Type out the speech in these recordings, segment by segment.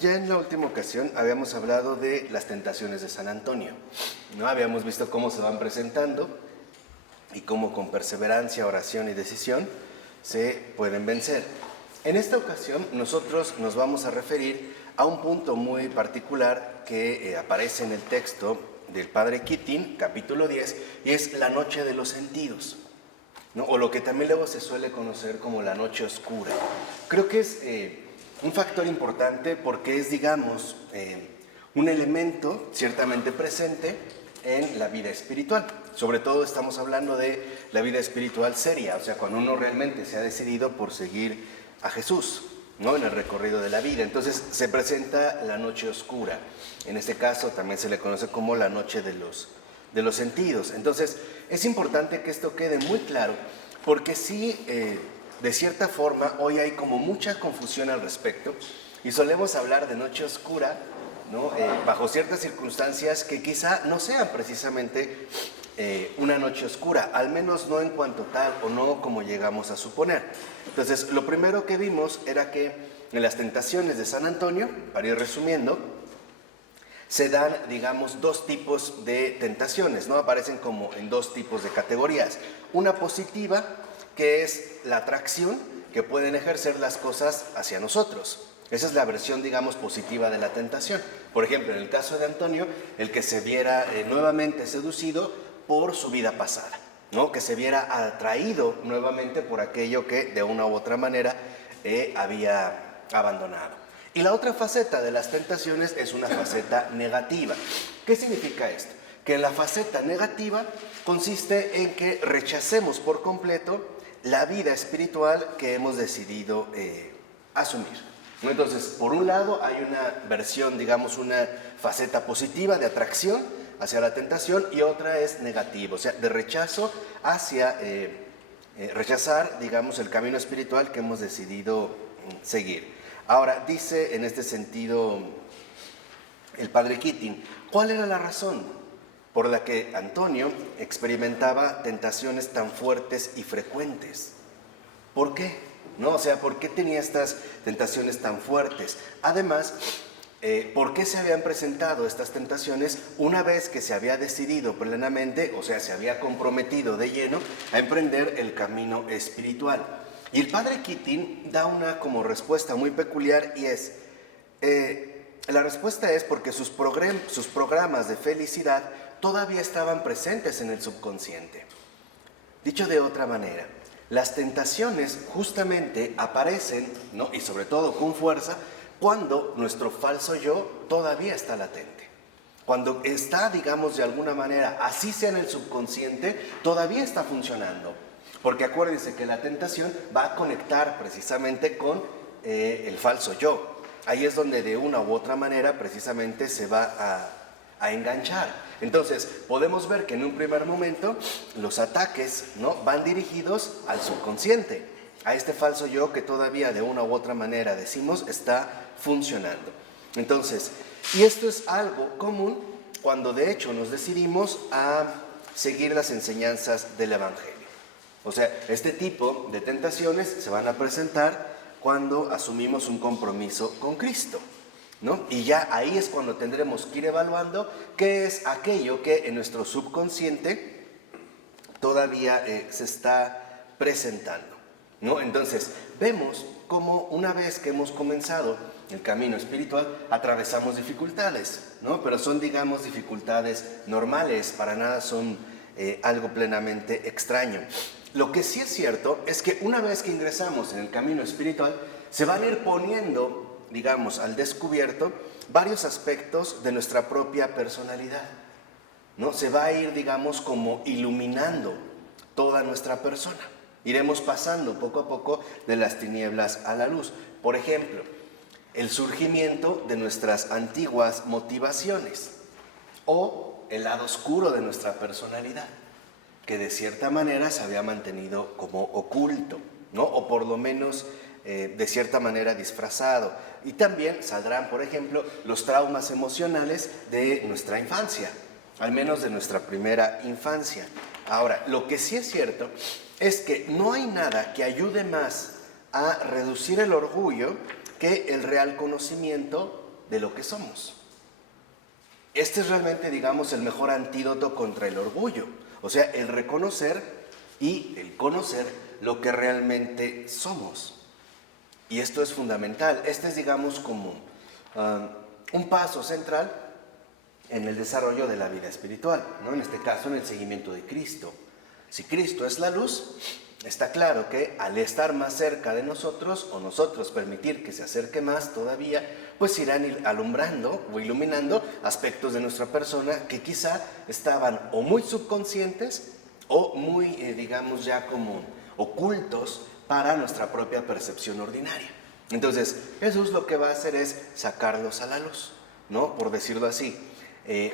ya en la última ocasión habíamos hablado de las tentaciones de San Antonio, ¿no? Habíamos visto cómo se van presentando y cómo con perseverancia, oración y decisión se pueden vencer. En esta ocasión nosotros nos vamos a referir a un punto muy particular que aparece en el texto del Padre Keating, capítulo 10, y es la noche de los sentidos, ¿no? O lo que también luego se suele conocer como la noche oscura. Creo que es un factor importante porque es, digamos, un elemento ciertamente presente en la vida espiritual. Sobre todo estamos hablando de la vida espiritual seria, o sea, cuando uno realmente se ha decidido por seguir a Jesús, ¿no? En el recorrido de la vida. Entonces se presenta la noche oscura. En este caso también se le conoce como la noche de los sentidos. Entonces es importante que esto quede muy claro, porque sí, de cierta forma, hoy hay como mucha confusión al respecto y solemos hablar de noche oscura, ¿no? Bajo ciertas circunstancias que quizá no sean precisamente una noche oscura, al menos no en cuanto tal o no como llegamos a suponer. Entonces, lo primero que vimos era que en las tentaciones de San Antonio, para ir resumiendo, se dan, digamos, dos tipos de tentaciones, ¿no? Aparecen como en dos tipos de categorías. Una positiva, que es la atracción que pueden ejercer las cosas hacia nosotros. Esa es la versión, digamos, positiva de la tentación. Por ejemplo, en el caso de Antonio, el que se viera nuevamente seducido por su vida pasada, ¿no? Que se viera atraído nuevamente por aquello que de una u otra manera había abandonado. Y la otra faceta de las tentaciones es una faceta negativa. ¿Qué significa esto? Que la faceta negativa consiste en que rechacemos por completo la vida espiritual que hemos decidido asumir. Entonces, por un lado hay una versión, digamos, una faceta positiva de atracción hacia la tentación y otra es negativa, o sea, de rechazo hacia rechazar, digamos, el camino espiritual que hemos decidido seguir. Ahora, dice en este sentido el Padre Keating, ¿cuál era la razón por la que Antonio experimentaba tentaciones tan fuertes y frecuentes? ¿Por qué? ¿No? O sea, ¿por qué tenía estas tentaciones tan fuertes? Además, ¿por qué se habían presentado estas tentaciones una vez que se había decidido plenamente, o sea, se había comprometido de lleno a emprender el camino espiritual? Y el Padre Keating da una como respuesta muy peculiar y es, la respuesta es porque sus programas de felicidad todavía estaban presentes en el subconsciente. Dicho de otra manera, las tentaciones justamente aparecen, ¿no? Y sobre todo con fuerza, cuando nuestro falso yo todavía está latente. Cuando está, digamos, de alguna manera, así sea en el subconsciente, todavía está funcionando. Porque acuérdense que la tentación va a conectar precisamente con el falso yo. Ahí es donde de una u otra manera precisamente se va a enganchar. Entonces, podemos ver que en un primer momento los ataques, ¿no? Van dirigidos al subconsciente, a este falso yo que todavía de una u otra manera decimos está funcionando. Entonces, y esto es algo común cuando de hecho nos decidimos a seguir las enseñanzas del Evangelio. O sea, este tipo de tentaciones se van a presentar cuando asumimos un compromiso con Cristo, ¿no? Y ya ahí es cuando tendremos que ir evaluando qué es aquello que en nuestro subconsciente todavía se está presentando, ¿no? Entonces, vemos cómo una vez que hemos comenzado el camino espiritual, atravesamos dificultades, ¿no? Pero son, digamos, dificultades normales, para nada son algo plenamente extraño. Lo que sí es cierto es que una vez que ingresamos en el camino espiritual, se van a ir poniendo, digamos, al descubierto varios aspectos de nuestra propia personalidad, ¿no? Se va a ir, digamos, como iluminando toda nuestra persona. Iremos pasando poco a poco de las tinieblas a la luz. Por ejemplo, el surgimiento de nuestras antiguas motivaciones o el lado oscuro de nuestra personalidad, que de cierta manera se había mantenido como oculto, ¿no? O por lo menos de cierta manera disfrazado. Y también saldrán, por ejemplo, los traumas emocionales de nuestra infancia, al menos de nuestra primera infancia. Ahora, lo que sí es cierto es que no hay nada que ayude más a reducir el orgullo que el real conocimiento de lo que somos. Este es realmente, digamos, el mejor antídoto contra el orgullo. O sea, el reconocer y el conocer lo que realmente somos. Y esto es fundamental. Este es, digamos, como un paso central en el desarrollo de la vida espiritual, ¿no? En este caso, en el seguimiento de Cristo. Si Cristo es la luz, está claro que al estar más cerca de nosotros, o nosotros permitir que se acerque más todavía, pues irán alumbrando o iluminando aspectos de nuestra persona que quizá estaban o muy subconscientes o muy, digamos, ya como ocultos para nuestra propia percepción ordinaria. Entonces, Jesús lo que va a hacer es sacarlos a la luz, ¿no? Por decirlo así.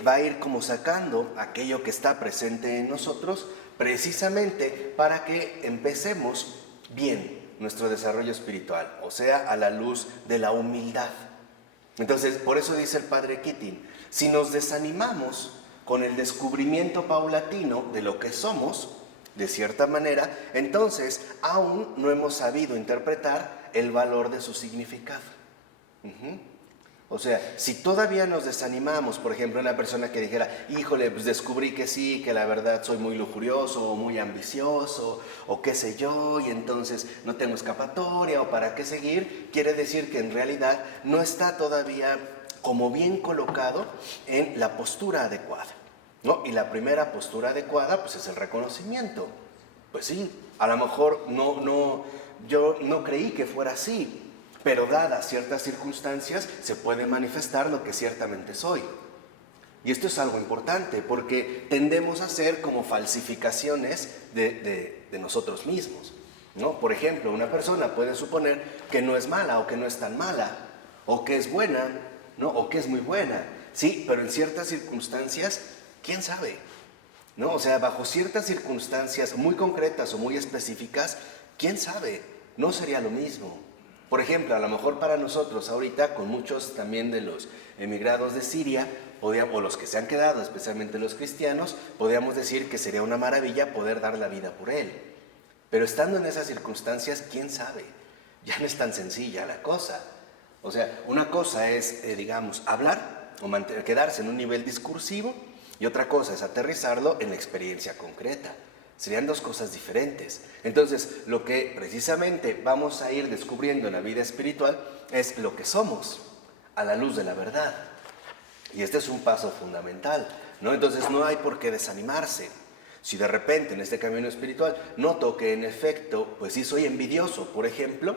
Va a ir como sacando aquello que está presente en nosotros, precisamente para que empecemos bien nuestro desarrollo espiritual, o sea, a la luz de la humildad. Entonces, por eso dice el padre Keating, si nos desanimamos con el descubrimiento paulatino de lo que somos, de cierta manera, entonces aún no hemos sabido interpretar el valor de su significado. O sea, si todavía nos desanimamos, por ejemplo, una persona que dijera, híjole, pues descubrí que sí, que la verdad soy muy lujurioso o muy ambicioso o qué sé yo, y entonces no tengo escapatoria o para qué seguir, quiere decir que en realidad no está todavía como bien colocado en la postura adecuada, ¿no? Y la primera postura adecuada, pues es el reconocimiento. Pues sí, a lo mejor yo no creí que fuera así, pero dadas ciertas circunstancias se puede manifestar lo que ciertamente soy. Y esto es algo importante porque tendemos a hacer como falsificaciones de nosotros mismos, ¿no? Por ejemplo, una persona puede suponer que no es mala o que no es tan mala, o que es buena, ¿no? O que es muy buena, sí, pero en ciertas circunstancias, ¿quién sabe? ¿No? O sea, bajo ciertas circunstancias muy concretas o muy específicas, ¿quién sabe? No sería lo mismo. Por ejemplo, a lo mejor para nosotros ahorita, con muchos también de los emigrados de Siria, o los que se han quedado, especialmente los cristianos, podríamos decir que sería una maravilla poder dar la vida por él. Pero estando en esas circunstancias, ¿quién sabe? Ya no es tan sencilla la cosa. O sea, una cosa es, digamos, hablar o quedarse en un nivel discursivo, y otra cosa es aterrizarlo en la experiencia concreta. Serían dos cosas diferentes. Entonces, lo que precisamente vamos a ir descubriendo en la vida espiritual es lo que somos, a la luz de la verdad. Y este es un paso fundamental, ¿no? Entonces, no hay por qué desanimarse. Si de repente en este camino espiritual noto que en efecto, pues sí soy envidioso, por ejemplo,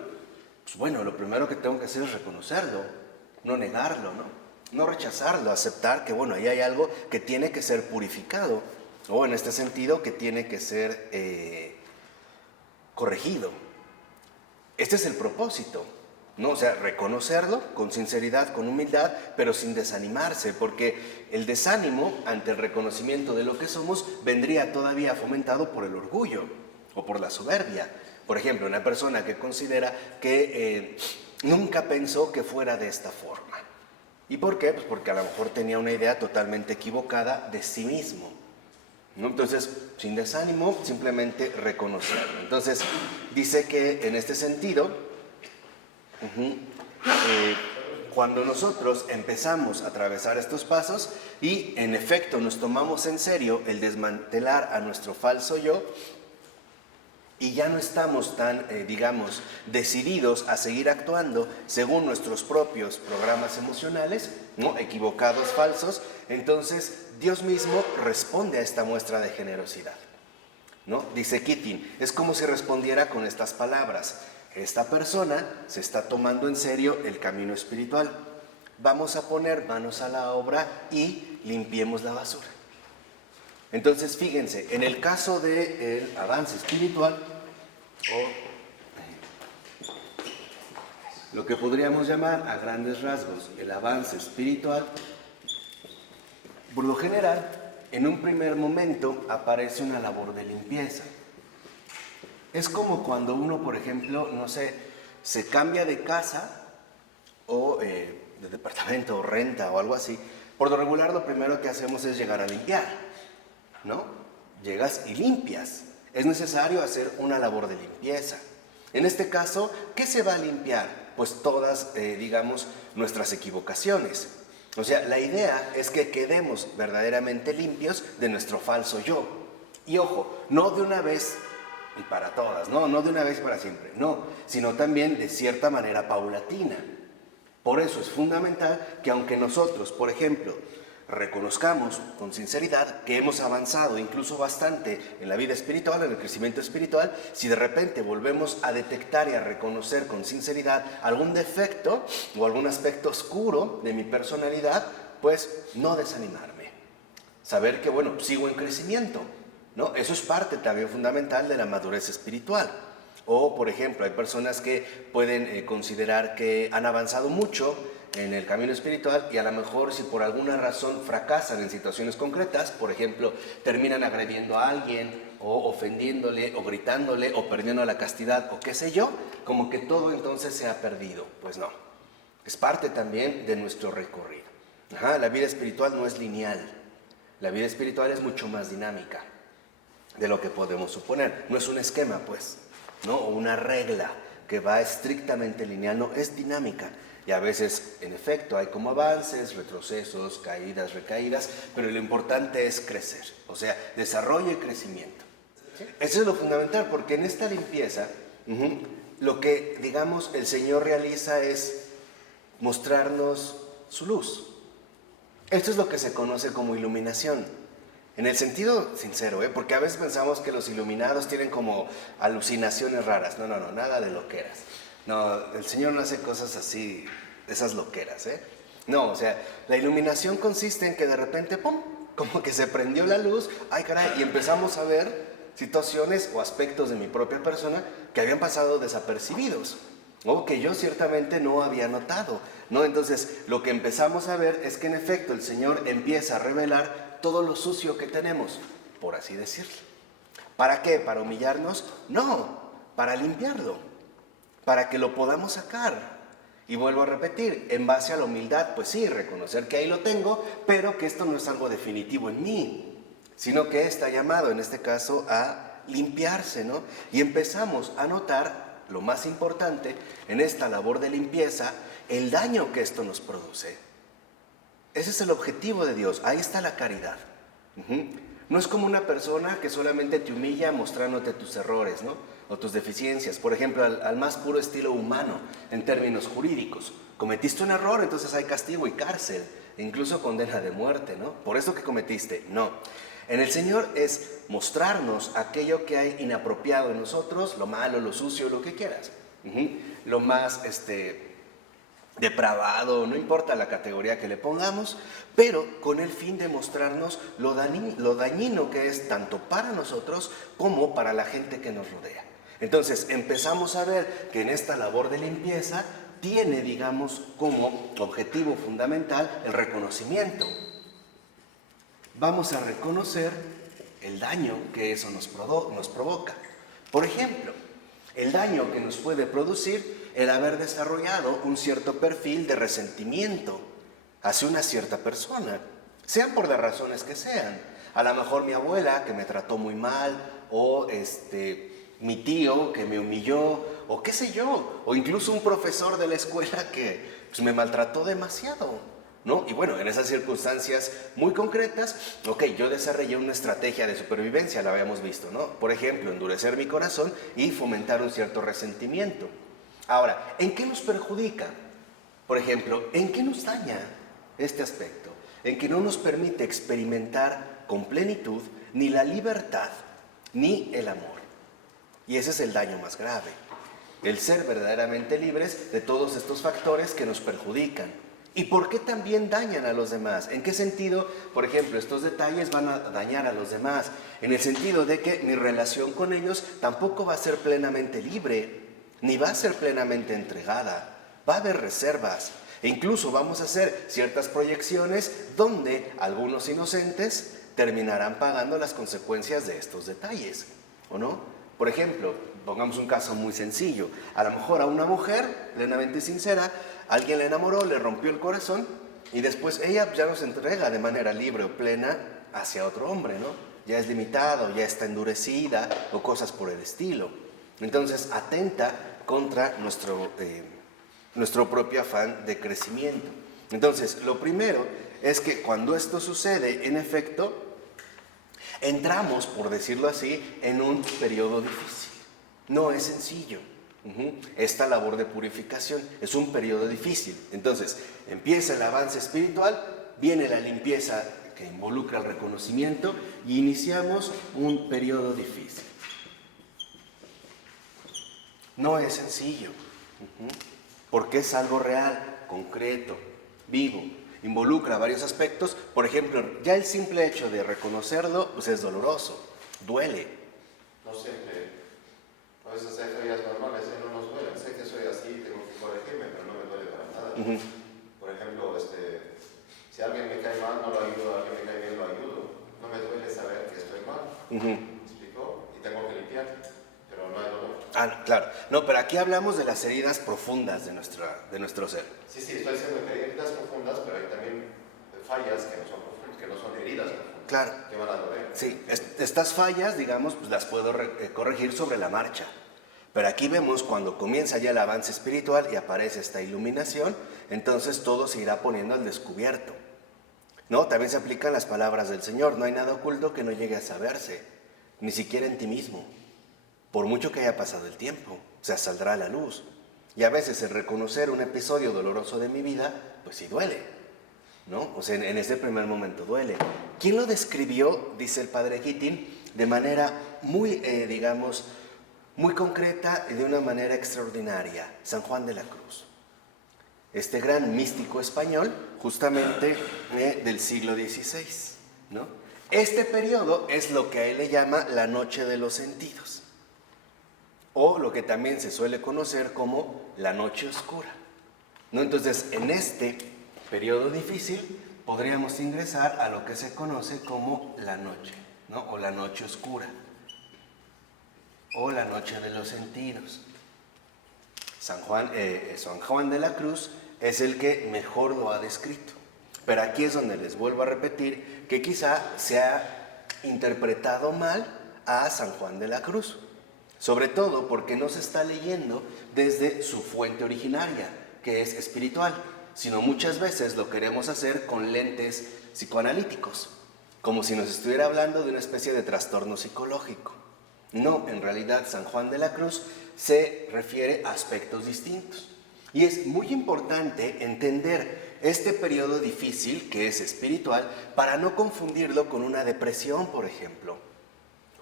pues bueno, lo primero que tengo que hacer es reconocerlo, no negarlo, ¿no? No rechazarlo, aceptar que, bueno, ahí hay algo que tiene que ser purificado. O en este sentido, que tiene que ser corregido. Este es el propósito, ¿no? O sea, reconocerlo con sinceridad, con humildad, pero sin desanimarse, porque el desánimo ante el reconocimiento de lo que somos vendría todavía fomentado por el orgullo o por la soberbia. Por ejemplo, una persona que considera que nunca pensó que fuera de esta forma. ¿Y por qué? Pues porque a lo mejor tenía una idea totalmente equivocada de sí mismo, ¿no? Entonces, sin desánimo, simplemente reconocerlo. Entonces, dice que en este sentido, cuando nosotros empezamos a atravesar estos pasos y en efecto nos tomamos en serio el desmantelar a nuestro falso yo, y ya no estamos tan, digamos, decididos a seguir actuando según nuestros propios programas emocionales, ¿no? Equivocados, falsos, entonces Dios mismo responde a esta muestra de generosidad, ¿no? Dice Keating, es como si respondiera con estas palabras: esta persona se está tomando en serio el camino espiritual. Vamos a poner manos a la obra y limpiemos la basura. Entonces, fíjense, en el caso del avance espiritual, o lo que podríamos llamar a grandes rasgos el avance espiritual, por lo general, en un primer momento aparece una labor de limpieza. Es como cuando uno, por ejemplo, no sé, se cambia de casa o de departamento o renta o algo así. Por lo regular, lo primero que hacemos es llegar a limpiar, ¿no? Llegas y limpias. Es necesario hacer una labor de limpieza. En este caso, ¿qué se va a limpiar? pues todas, digamos, nuestras equivocaciones. O sea, la idea es que quedemos verdaderamente limpios de nuestro falso yo. Y ojo, no de una vez y para todas, no de una vez y para siempre, no, sino también de cierta manera paulatina. Por eso es fundamental que aunque nosotros, por ejemplo, reconozcamos con sinceridad que hemos avanzado incluso bastante en la vida espiritual, en el crecimiento espiritual, si de repente volvemos a detectar y a reconocer con sinceridad algún defecto o algún aspecto oscuro de mi personalidad, pues no desanimarme. Saber que, bueno, sigo en crecimiento, ¿no? Eso es parte también fundamental de la madurez espiritual. O, por ejemplo, hay personas que pueden considerar que han avanzado mucho en el camino espiritual y a lo mejor si por alguna razón fracasan en situaciones concretas, por ejemplo, terminan agrediendo a alguien o ofendiéndole o gritándole o perdiendo la castidad o qué sé yo, como que todo entonces se ha perdido. Pues no, es parte también de nuestro recorrido. La vida espiritual no es lineal, la vida espiritual es mucho más dinámica de lo que podemos suponer. No es un esquema, pues, ¿no? O una regla que va estrictamente lineal, no, es dinámica. Y a veces, en efecto, hay como avances, retrocesos, caídas, recaídas, pero lo importante es crecer, o sea, desarrollo y crecimiento. Eso es lo fundamental, porque en esta limpieza, lo que, digamos, el Señor realiza es mostrarnos su luz. Esto es lo que se conoce como iluminación. En el sentido sincero, porque a veces pensamos que los iluminados tienen como alucinaciones raras. No, nada de loqueras. No, el Señor no hace cosas así, esas loqueras, No, o sea, la iluminación consiste en que de repente, ¡pum!, como que se prendió la luz, ¡ay, caray!, y empezamos a ver situaciones o aspectos de mi propia persona que habían pasado desapercibidos, o que yo ciertamente no había notado, ¿no? Entonces, lo que empezamos a ver es que en efecto el Señor empieza a revelar todo lo sucio que tenemos, por así decirlo. ¿Para qué? ¿Para humillarnos? No, para limpiarlo, para que lo podamos sacar. Y vuelvo a repetir, en base a la humildad, pues sí, reconocer que ahí lo tengo, pero que esto no es algo definitivo en mí, sino que está llamado, en este caso, a limpiarse, ¿no? Y empezamos a notar, lo más importante, en esta labor de limpieza, el daño que esto nos produce. Ese es el objetivo de Dios, ahí está la caridad. No es como una persona que solamente te humilla mostrándote tus errores, ¿no? O tus deficiencias, por ejemplo, al más puro estilo humano, en términos jurídicos. Cometiste un error, entonces hay castigo y cárcel, e incluso condena de muerte, ¿no? Por eso que cometiste, no. En el Señor es mostrarnos aquello que hay inapropiado en nosotros, lo malo, lo sucio, lo que quieras. Lo más depravado, no importa la categoría que le pongamos, pero con el fin de mostrarnos lo dañino que es tanto para nosotros como para la gente que nos rodea. Entonces empezamos a ver que en esta labor de limpieza tiene, digamos, como objetivo fundamental el reconocimiento. Vamos a reconocer el daño que eso nos provoca. Por ejemplo, el daño que nos puede producir el haber desarrollado un cierto perfil de resentimiento hacia una cierta persona, sean por las razones que sean. A lo mejor mi abuela que me trató muy mal, o mi tío que me humilló, o qué sé yo, o incluso un profesor de la escuela que pues, me maltrató demasiado, ¿no? Y bueno, en esas circunstancias muy concretas, yo desarrollé una estrategia de supervivencia, la habíamos visto, ¿no? Por ejemplo, endurecer mi corazón y fomentar un cierto resentimiento. Ahora, ¿en qué nos perjudica? Por ejemplo, ¿en qué nos daña este aspecto? En que no nos permite experimentar con plenitud ni la libertad ni el amor. Y ese es el daño más grave, el ser verdaderamente libres de todos estos factores que nos perjudican. ¿Y por qué también dañan a los demás? ¿En qué sentido, por ejemplo, estos detalles van a dañar a los demás? En el sentido de que mi relación con ellos tampoco va a ser plenamente libre, ni va a ser plenamente entregada. Va a haber reservas, e incluso vamos a hacer ciertas proyecciones donde algunos inocentes terminarán pagando las consecuencias de estos detalles, ¿o no? Por ejemplo, pongamos un caso muy sencillo. A lo mejor a una mujer plenamente sincera, alguien la enamoró, le rompió el corazón y después ella ya no se entrega de manera libre o plena hacia otro hombre, ¿no? Ya es limitado, ya está endurecida o cosas por el estilo. Entonces atenta contra nuestro propio afán de crecimiento. Entonces, lo primero es que cuando esto sucede, en efecto, entramos, por decirlo así, en un periodo difícil. No es sencillo. Esta labor de purificación es un periodo difícil. Entonces, empieza el avance espiritual, viene la limpieza que involucra el reconocimiento y iniciamos un periodo difícil. No es sencillo, porque es algo real, concreto, vivo, involucra varios aspectos. Por ejemplo, ya el simple hecho de reconocerlo, pues es doloroso, duele. No siempre, a veces hay fallas normales y no nos duelen. Sé que soy así, tengo que corregirme, pero no me duele para nada. Por ejemplo, si alguien me cae mal, no lo ayudo, a alguien me cae bien, lo ayudo. No me duele saber que estoy mal. ¿Me explicó? Y tengo que limpiar, pero no hay dolor. Ah, claro. No, pero aquí hablamos de las heridas profundas de nuestro ser. Sí, estoy diciendo que hay heridas profundas, pero hay también fallas que no son profundas, que no son heridas profundas. Claro. Que van a doler. Sí, estas fallas, digamos, pues las puedo corregir sobre la marcha. Pero aquí vemos cuando comienza ya el avance espiritual y aparece esta iluminación, entonces todo se irá poniendo al descubierto. ¿No? También se aplican las palabras del Señor: no hay nada oculto que no llegue a saberse, ni siquiera en ti mismo. Por mucho que haya pasado el tiempo, o sea, saldrá a la luz. Y a veces el reconocer un episodio doloroso de mi vida, pues sí duele, ¿no? O sea, en ese primer momento duele. ¿Quién lo describió, dice el padre Gitin, de manera muy, digamos, muy concreta y de una manera extraordinaria? San Juan de la Cruz. Este gran místico español, justamente del siglo XVI, ¿no? Este periodo es lo que a él le llama la noche de los sentidos, o lo que también se suele conocer como la noche oscura, ¿no? Entonces, en este periodo difícil podríamos ingresar a lo que se conoce como la noche, ¿no? O la noche oscura, o la noche de los sentidos. San Juan de la Cruz es el que mejor lo ha descrito. Pero aquí es donde les vuelvo a repetir que quizá se ha interpretado mal a San Juan de la Cruz. Sobre todo porque no se está leyendo desde su fuente originaria, que es espiritual, sino muchas veces lo queremos hacer con lentes psicoanalíticos, como si nos estuviera hablando de una especie de trastorno psicológico. No, en realidad San Juan de la Cruz se refiere a aspectos distintos. Y es muy importante entender este periodo difícil, que es espiritual, para no confundirlo con una depresión, por ejemplo,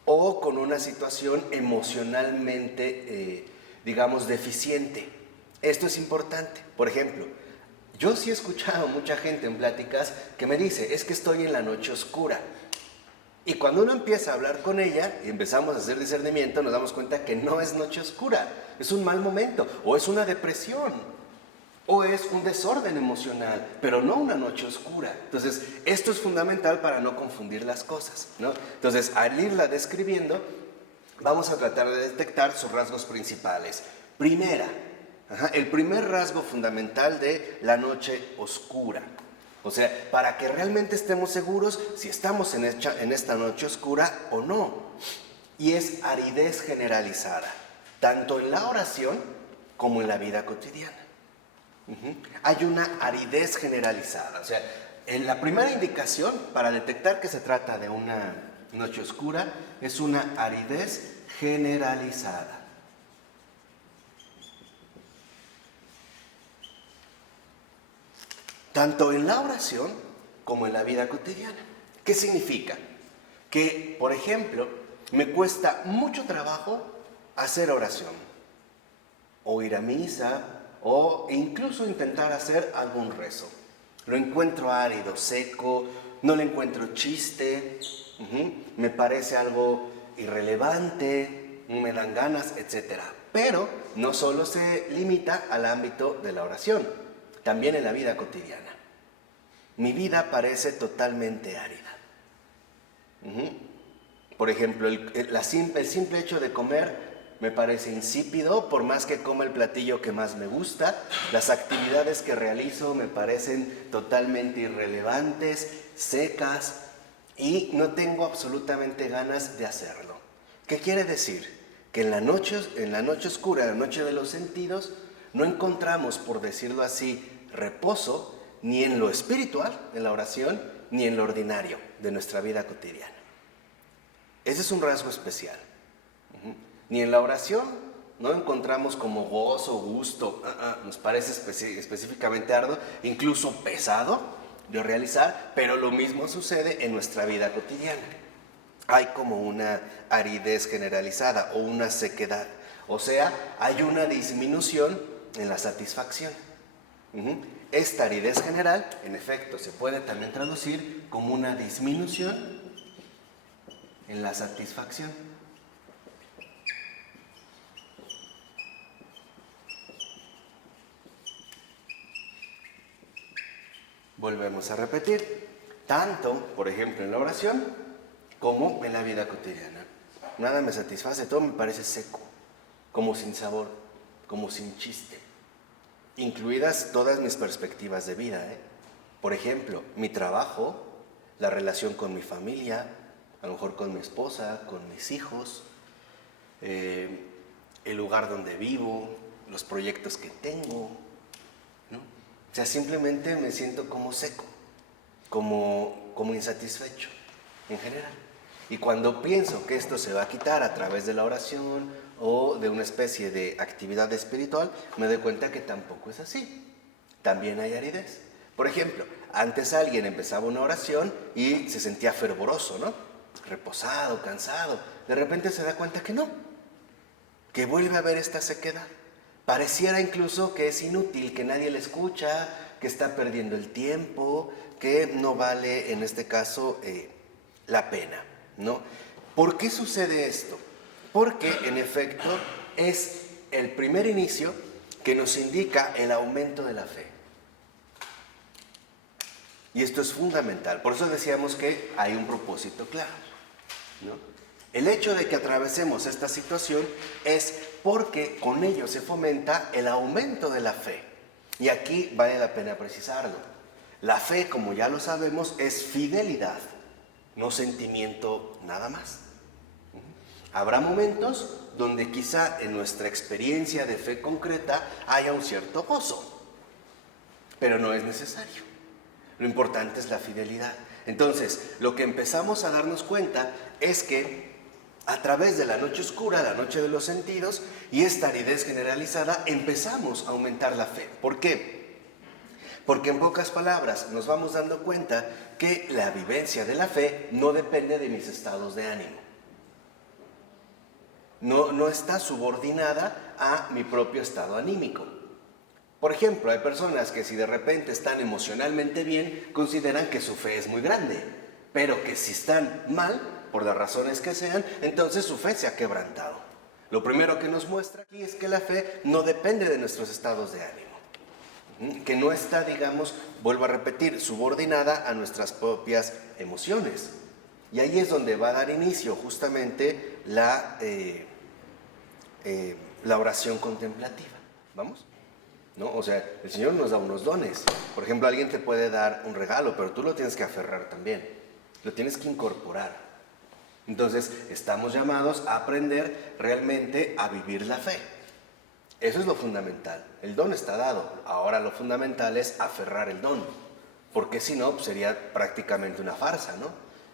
o con una situación emocionalmente, digamos, deficiente. Esto es importante. Por ejemplo, yo sí he escuchado mucha gente en pláticas que me dice: es que estoy en la noche oscura. Y cuando uno empieza a hablar con ella y empezamos a hacer discernimiento, nos damos cuenta que no es noche oscura, es un mal momento, o es una depresión, o es un desorden emocional, pero no una noche oscura. Entonces, esto es fundamental para no confundir las cosas, ¿no? Entonces, al irla describiendo, vamos a tratar de detectar sus rasgos principales. Primera, el primer rasgo fundamental de la noche oscura. O sea, para que realmente estemos seguros si estamos en esta noche oscura o no. Y es aridez generalizada, tanto en la oración como en la vida cotidiana. Hay una aridez generalizada. O sea, en la primera indicación para detectar que se trata de una noche oscura es una aridez generalizada. Tanto en la oración como en la vida cotidiana. ¿Qué significa? Que, por ejemplo, me cuesta mucho trabajo hacer oración, o ir a misa, o incluso intentar hacer algún rezo. Lo encuentro árido, seco, no le encuentro chiste, me parece algo irrelevante, me dan ganas, etc. Pero no solo se limita al ámbito de la oración, también en la vida cotidiana. Mi vida parece totalmente árida. Por ejemplo, el simple hecho de comer me parece insípido, por más que coma el platillo que más me gusta. Las actividades que realizo me parecen totalmente irrelevantes, secas, y no tengo absolutamente ganas de hacerlo. ¿Qué quiere decir? Que en la noche oscura, en la noche de los sentidos, no encontramos, por decirlo así, reposo ni en lo espiritual, en la oración, ni en lo ordinario de nuestra vida cotidiana. Ese es un rasgo especial. Ni en la oración no encontramos como gozo, gusto, nos parece específicamente arduo, incluso pesado de realizar, pero lo mismo sucede en nuestra vida cotidiana. Hay como una aridez generalizada o una sequedad, o sea, hay una disminución en la satisfacción. Esta aridez general, en efecto, se puede también traducir como una disminución en la satisfacción. Volvemos a repetir, tanto, por ejemplo, en la oración, como en la vida cotidiana. Nada me satisface, todo me parece seco, como sin sabor, como sin chiste. Incluidas todas mis perspectivas de vida, Por ejemplo, mi trabajo, la relación con mi familia, a lo mejor con mi esposa, con mis hijos, el lugar donde vivo, los proyectos que tengo, ¿no? O sea, simplemente me siento como seco, como insatisfecho en general. Y cuando pienso que esto se va a quitar a través de la oración o de una especie de actividad espiritual, me doy cuenta que tampoco es así. También hay aridez. Por ejemplo, antes alguien empezaba una oración y se sentía fervoroso, ¿no? Reposado, cansado. De repente se da cuenta que no, que vuelve a haber esta sequedad. Pareciera incluso que es inútil, que nadie le escucha, que está perdiendo el tiempo, que no vale en este caso la pena, ¿no? ¿Por qué sucede esto? Porque en efecto es el primer inicio que nos indica el aumento de la fe. Y esto es fundamental, por eso decíamos que hay un propósito claro, ¿no? El hecho de que atravesemos esta situación es porque con ello se fomenta el aumento de la fe. Y aquí vale la pena precisarlo. La fe, como ya lo sabemos, es fidelidad, no sentimiento nada más. Habrá momentos donde quizá en nuestra experiencia de fe concreta haya un cierto gozo, pero no es necesario. Lo importante es la fidelidad. Entonces, lo que empezamos a darnos cuenta es que a través de la noche oscura, la noche de los sentidos y esta aridez generalizada, empezamos a aumentar la fe. ¿Por qué? Porque en pocas palabras nos vamos dando cuenta que la vivencia de la fe no depende de mis estados de ánimo. No está subordinada a mi propio estado anímico. Por ejemplo, hay personas que si de repente están emocionalmente bien, consideran que su fe es muy grande, pero que si están mal, por las razones que sean, entonces su fe se ha quebrantado. Lo primero que nos muestra aquí es que la fe no depende de nuestros estados de ánimo, que no está, digamos, vuelvo a repetir, subordinada a nuestras propias emociones. Y ahí es donde va a dar inicio justamente la oración contemplativa. ¿Vamos? ¿No? O sea, el Señor nos da unos dones. Por ejemplo, alguien te puede dar un regalo, pero tú lo tienes que aferrar también. Lo tienes que incorporar. Entonces, estamos llamados a aprender realmente a vivir la fe. Eso es lo fundamental. El don está dado. Ahora lo fundamental es aferrar el don. Porque si no, pues sería prácticamente una farsa, ¿no?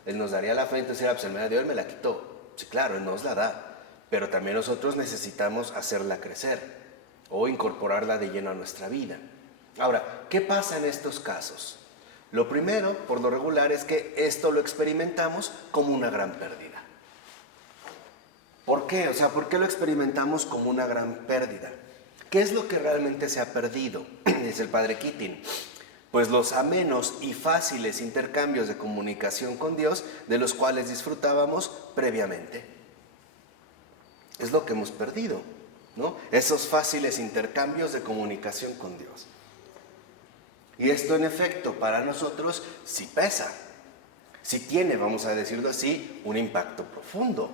Él nos daría la fe, entonces pues Él me la dio, Él me la quitó. Sí, claro, Él nos la da. Pero también nosotros necesitamos hacerla crecer o incorporarla de lleno a nuestra vida. Ahora, ¿qué pasa en estos casos? Lo primero, por lo regular, es que esto lo experimentamos como una gran pérdida. ¿Por qué? O sea, ¿por qué lo experimentamos como una gran pérdida? ¿Qué es lo que realmente se ha perdido? Dice el padre Keating. Pues los amenos y fáciles intercambios de comunicación con Dios, de los cuales disfrutábamos previamente. Es lo que hemos perdido, ¿no? Esos fáciles intercambios de comunicación con Dios. Y esto en efecto para nosotros sí pesa, sí tiene, vamos a decirlo así, un impacto profundo.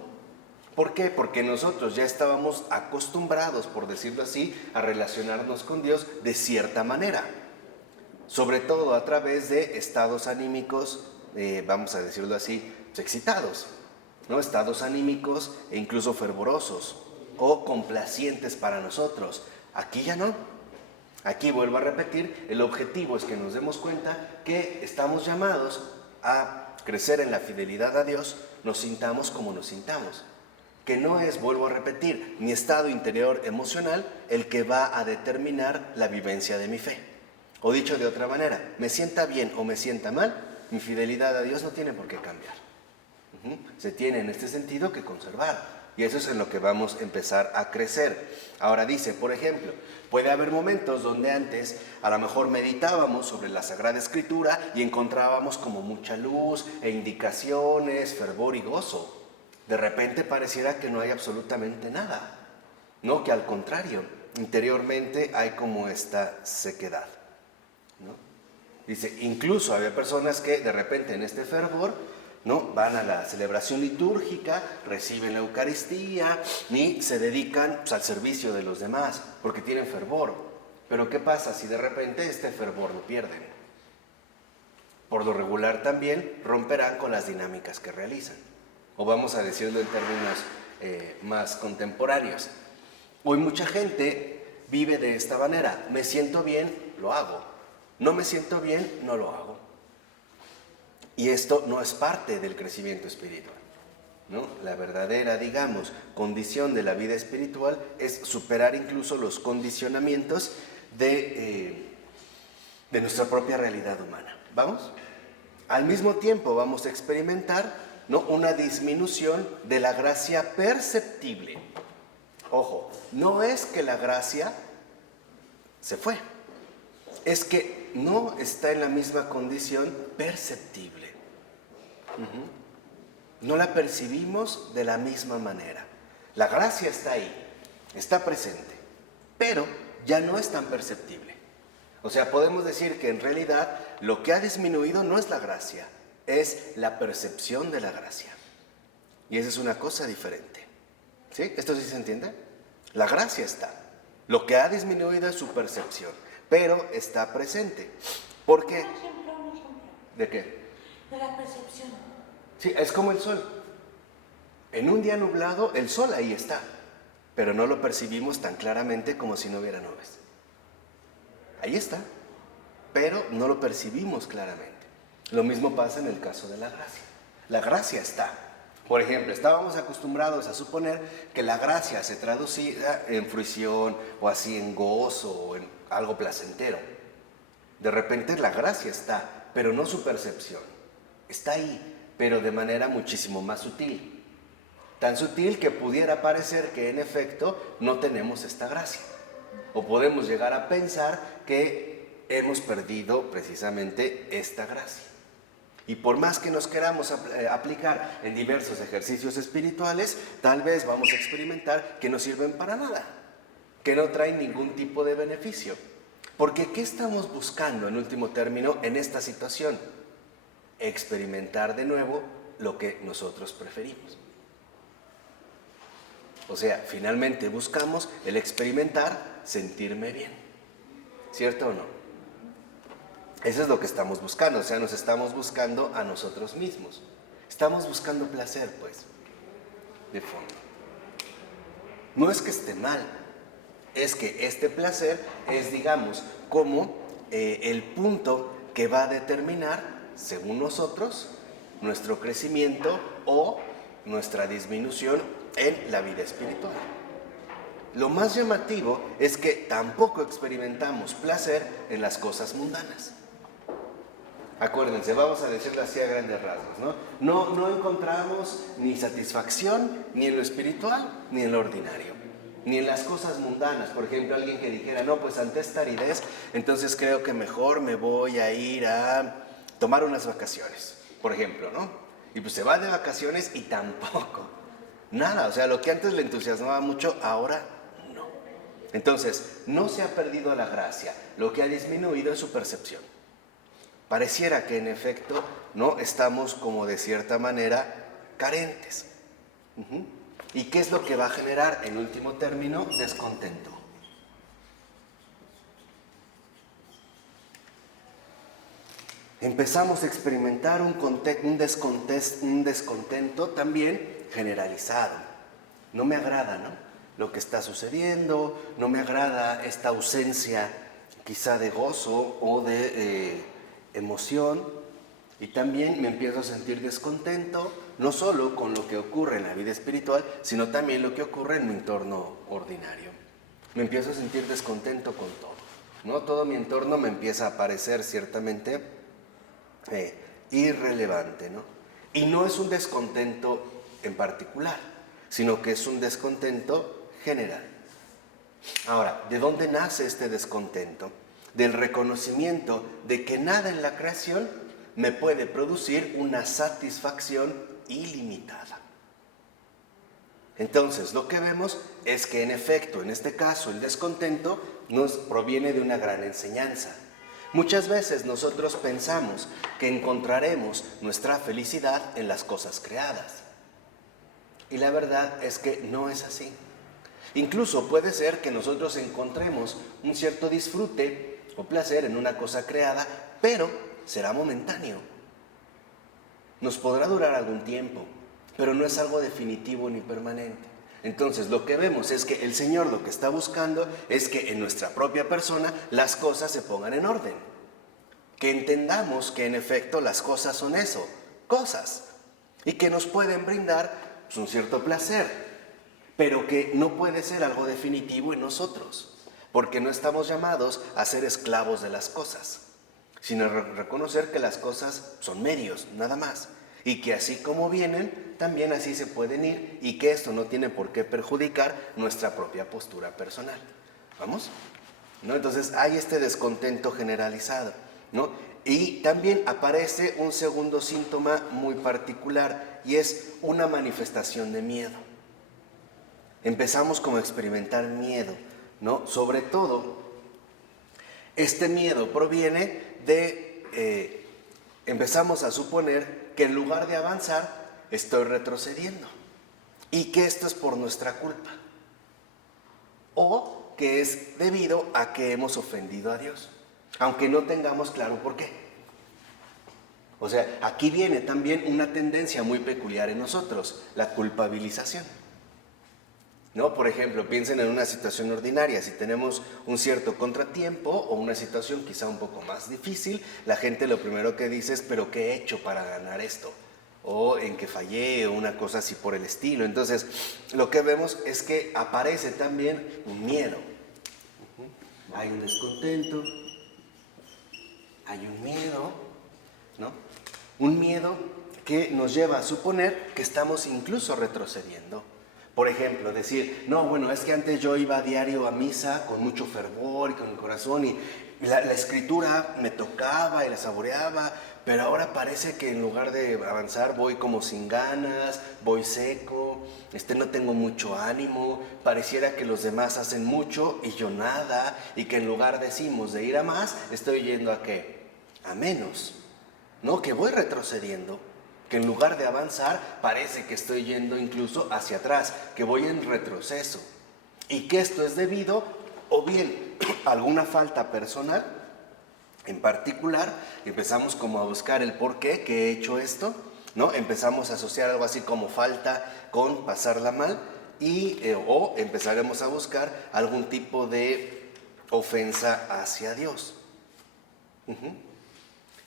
¿Por qué? Porque nosotros ya estábamos acostumbrados, por decirlo así, a relacionarnos con Dios de cierta manera, sobre todo a través de estados anímicos, vamos a decirlo así, excitados, ¿no? Estados anímicos e incluso fervorosos o complacientes para nosotros. Aquí ya no. Aquí vuelvo a repetir, el objetivo es que nos demos cuenta que estamos llamados a crecer en la fidelidad a Dios, nos sintamos como nos sintamos. Que no es, vuelvo a repetir, mi estado interior emocional el que va a determinar la vivencia de mi fe. O dicho de otra manera, me sienta bien o me sienta mal, mi fidelidad a Dios no tiene por qué cambiar. Se tiene en este sentido que conservar. Y eso es en lo que vamos a empezar a crecer. Ahora dice, por ejemplo, puede haber momentos donde antes a lo mejor meditábamos sobre la Sagrada Escritura y encontrábamos como mucha luz e indicaciones, fervor y gozo. De repente pareciera que no hay absolutamente nada. No, que al contrario, interiormente hay como esta sequedad, ¿no? Dice, incluso había personas que de repente en este fervor, ¿no?, van a la celebración litúrgica, reciben la Eucaristía y se dedican, pues, al servicio de los demás, porque tienen fervor. Pero ¿qué pasa si de repente este fervor lo pierden? Por lo regular también romperán con las dinámicas que realizan. O vamos a decirlo en términos más contemporáneos. Hoy mucha gente vive de esta manera: me siento bien, lo hago; no me siento bien, no lo hago. Y esto no es parte del crecimiento espiritual, ¿no? La verdadera, digamos, condición de la vida espiritual es superar incluso los condicionamientos de nuestra propia realidad humana. ¿Vamos? Al mismo tiempo vamos a experimentar, ¿no?, una disminución de la gracia perceptible. Ojo, no es que la gracia se fue, es que no está en la misma condición perceptible. No la percibimos de la misma manera. La gracia está ahí, está presente, pero ya no es tan perceptible. O sea, podemos decir que en realidad lo que ha disminuido no es la gracia, es la percepción de la gracia. Y esa es una cosa diferente. ¿Sí? ¿Esto sí se entiende? La gracia está. Lo que ha disminuido es su percepción, pero está presente. ¿Por qué? Un ejemplo. ¿De qué? De la percepción. Sí, es como el sol. En un día nublado, el sol ahí está, pero no lo percibimos tan claramente como si no hubiera nubes. Ahí está, pero no lo percibimos claramente. Lo mismo pasa en el caso de la gracia. La gracia está. Por ejemplo, estábamos acostumbrados a suponer que la gracia se traducía en fruición o así en gozo o en algo placentero. De repente la gracia está, pero no su percepción. Está ahí, pero de manera muchísimo más sutil. Tan sutil que pudiera parecer que en efecto no tenemos esta gracia. O podemos llegar a pensar que hemos perdido precisamente esta gracia. Y por más que nos queramos aplicar en diversos ejercicios espirituales, tal vez vamos a experimentar que no sirven para nada, que no traen ningún tipo de beneficio. Porque ¿qué estamos buscando en último término en esta situación? Experimentar de nuevo lo que nosotros preferimos. O sea, finalmente buscamos el experimentar sentirme bien. ¿Cierto o no? Eso es lo que estamos buscando, o sea, nos estamos buscando a nosotros mismos. Estamos buscando placer, pues, de fondo. No es que esté mal, es que este placer es, digamos, como el punto que va a determinar, según nosotros, nuestro crecimiento o nuestra disminución en la vida espiritual. Lo más llamativo es que tampoco experimentamos placer en las cosas mundanas. Acuérdense, vamos a decirlo así a grandes rasgos, ¿no? No encontramos ni satisfacción ni en lo espiritual ni en lo ordinario, ni en las cosas mundanas. Por ejemplo, alguien que dijera, no, pues ante esta aridez, entonces creo que mejor me voy a ir a tomar unas vacaciones, por ejemplo, ¿no? Y pues se va de vacaciones y tampoco, nada, o sea, lo que antes le entusiasmaba mucho, ahora no. Entonces, no se ha perdido la gracia, lo que ha disminuido es su percepción. Pareciera que en efecto no estamos como de cierta manera carentes. ¿Y qué es lo que va a generar en último término? Descontento. Empezamos a experimentar un descontento también generalizado. No me agrada, ¿no?, lo que está sucediendo, no me agrada esta ausencia quizá de gozo o de emoción, y también me empiezo a sentir descontento, no solo con lo que ocurre en la vida espiritual, sino también lo que ocurre en mi entorno ordinario. Me empiezo a sentir descontento con todo, ¿no? Todo mi entorno me empieza a parecer ciertamente irrelevante, ¿no? Y no es un descontento en particular, sino que es un descontento general. Ahora, ¿de dónde nace este descontento? Del reconocimiento de que nada en la creación me puede producir una satisfacción ilimitada. Entonces, lo que vemos es que en efecto, en este caso, el descontento nos proviene de una gran enseñanza. Muchas veces nosotros pensamos que encontraremos nuestra felicidad en las cosas creadas. Y la verdad es que no es así. Incluso puede ser que nosotros encontremos un cierto disfrute o placer en una cosa creada, pero será momentáneo. Nos podrá durar algún tiempo, pero no es algo definitivo ni permanente. Entonces lo que vemos es que el Señor lo que está buscando es que en nuestra propia persona las cosas se pongan en orden. Que entendamos que en efecto las cosas son eso, cosas, y que nos pueden brindar un cierto placer, pero que no puede ser algo definitivo en nosotros, porque no estamos llamados a ser esclavos de las cosas, sino a reconocer que las cosas son medios, nada más, y que así como vienen, también así se pueden ir, y que esto no tiene por qué perjudicar nuestra propia postura personal. ¿Vamos? ¿No? Entonces hay este descontento generalizado, ¿no? Y también aparece un segundo síntoma muy particular, y es una manifestación de miedo. Empezamos como a experimentar miedo, ¿no? Sobre todo, este miedo proviene de, empezamos a suponer que en lugar de avanzar, estoy retrocediendo. Y que esto es por nuestra culpa. O que es debido a que hemos ofendido a Dios. Aunque no tengamos claro por qué. O sea, aquí viene también una tendencia muy peculiar en nosotros, la culpabilización. ¿No? Por ejemplo, piensen en una situación ordinaria. Si tenemos un cierto contratiempo o una situación quizá un poco más difícil, la gente lo primero que dice es, ¿pero qué he hecho para ganar esto? O en que fallé o una cosa así por el estilo. Entonces, lo que vemos es que aparece también un miedo. Hay un descontento, hay un miedo, ¿no? Un miedo que nos lleva a suponer que estamos incluso retrocediendo. Por ejemplo, decir, no, bueno, es que antes yo iba a diario a misa con mucho fervor y con el corazón y la escritura me tocaba y la saboreaba, pero ahora parece que en lugar de avanzar voy como sin ganas, voy seco, no tengo mucho ánimo, pareciera que los demás hacen mucho y yo nada, y que en lugar decimos de ir a más, estoy yendo a ¿qué? A menos, ¿no? Que voy retrocediendo. Que en lugar de avanzar, parece que estoy yendo incluso hacia atrás, que voy en retroceso. Y que esto es debido, o bien, a alguna falta personal, en particular, empezamos como a buscar el por qué, que he hecho esto, ¿no? Empezamos a asociar algo así como falta con pasarla mal, o empezaremos a buscar algún tipo de ofensa hacia Dios.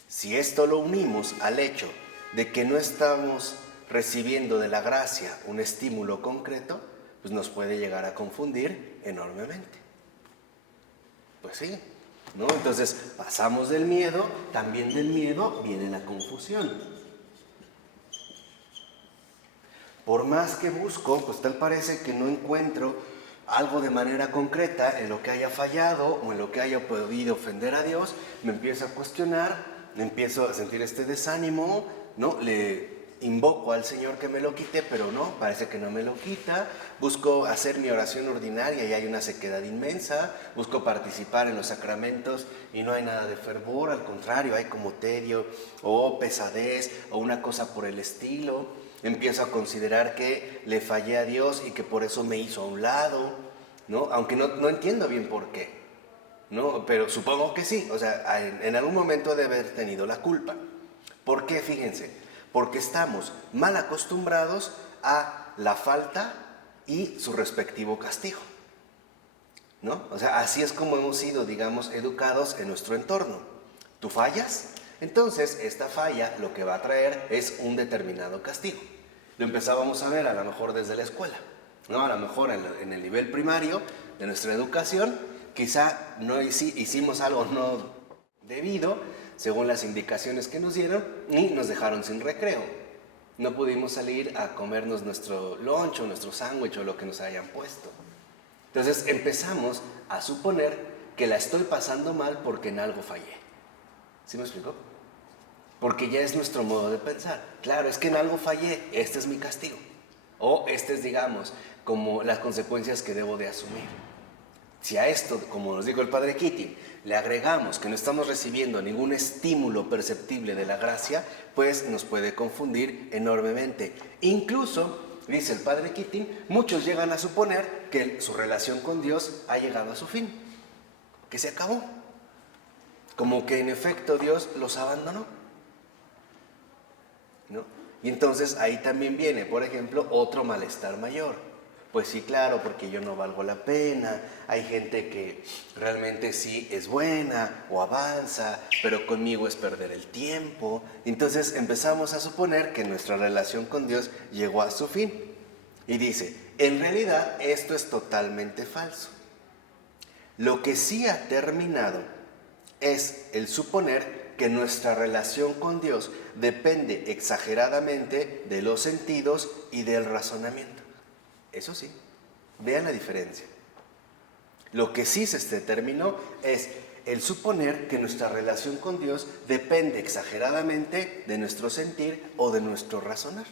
Si esto lo unimos al hecho de que no estamos recibiendo de la gracia un estímulo concreto, pues nos puede llegar a confundir enormemente. Pues sí, ¿no? Entonces pasamos del miedo, también del miedo viene la confusión. Por más que busco, pues tal parece que no encuentro algo de manera concreta en lo que haya fallado o en lo que haya podido ofender a Dios, me empiezo a cuestionar, me empiezo a sentir este desánimo, ¿no? Le invoco al Señor que me lo quite, pero no, parece que no me lo quita. Busco hacer mi oración ordinaria y hay una sequedad inmensa. Busco participar en los sacramentos y no hay nada de fervor, al contrario, hay como tedio o pesadez o una cosa por el estilo. Empiezo a considerar que le fallé a Dios y que por eso me hizo a un lado, ¿no? Aunque no entiendo bien por qué, ¿no? Pero supongo que sí, o sea, en algún momento de haber tenido la culpa. ¿Por qué? Fíjense, porque estamos mal acostumbrados a la falta y su respectivo castigo. ¿no? O sea, así es como hemos sido, digamos, educados en nuestro entorno. ¿Tú fallas? Entonces, esta falla lo que va a traer es un determinado castigo. Lo empezábamos a ver a lo mejor desde la escuela, ¿no? A lo mejor en el nivel primario de nuestra educación, quizá no hicimos algo no debido, según las indicaciones que nos dieron, y nos dejaron sin recreo. No pudimos salir a comernos nuestro lunch o nuestro sándwich o lo que nos hayan puesto. Entonces empezamos a suponer que la estoy pasando mal porque en algo fallé. ¿Sí me explico? Porque ya es nuestro modo de pensar. Claro, es que en algo fallé, este es mi castigo. O este es, digamos, como las consecuencias que debo de asumir. Si a esto, como nos dijo el padre Keating, le agregamos que no estamos recibiendo ningún estímulo perceptible de la gracia, pues nos puede confundir enormemente. Incluso, dice el padre Keating, muchos llegan a suponer que su relación con Dios ha llegado a su fin, que se acabó. Como que en efecto Dios los abandonó, ¿no? Y entonces ahí también viene, por ejemplo, otro malestar mayor. Pues sí, claro, porque yo no valgo la pena, hay gente que realmente sí es buena o avanza, pero conmigo es perder el tiempo. Entonces empezamos a suponer que nuestra relación con Dios llegó a su fin. Y dice, en realidad esto es totalmente falso. Lo que sí ha terminado es el suponer que nuestra relación con Dios depende exageradamente de los sentidos y del razonamiento. Eso sí, vean la diferencia. Lo que sí se terminó es el suponer que nuestra relación con Dios depende exageradamente de nuestro sentir o de nuestro razonar.